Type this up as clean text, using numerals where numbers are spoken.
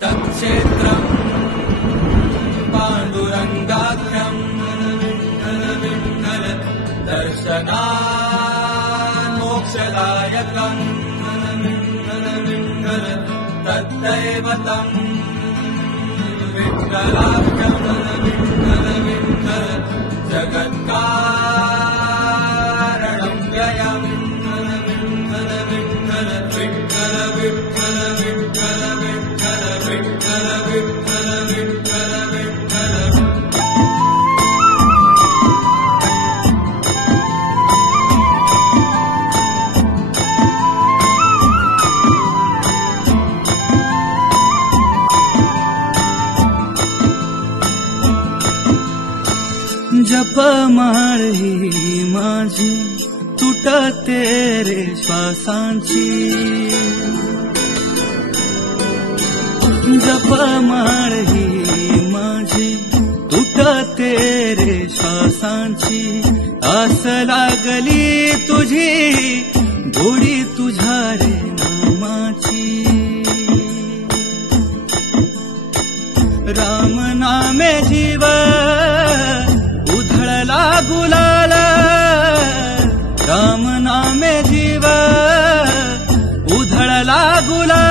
तत्क्षेत्रम् पाण्डुरङ्गाख्यम् दर्शनान् मोक्षदायकम् तद्दैवतम् विठ्ठलाख्यम् जगत्कारणम् व्ययम् विठ्ठल विठ्ठल विठ्ठल विठ्ठल विठ्ठल विठ्ठल विठ्ठल विठ्ठल विठ्ठल जपमाळ ही माझी तुटते रे श्वासांची जपमाळ ही माझी तुटते रे श्वासांची आस लागली तुझी गोडी तुझ्या रे नामाची राम नामे जीव उधळला गुलाल राम नामे जीव उधळला गुलाल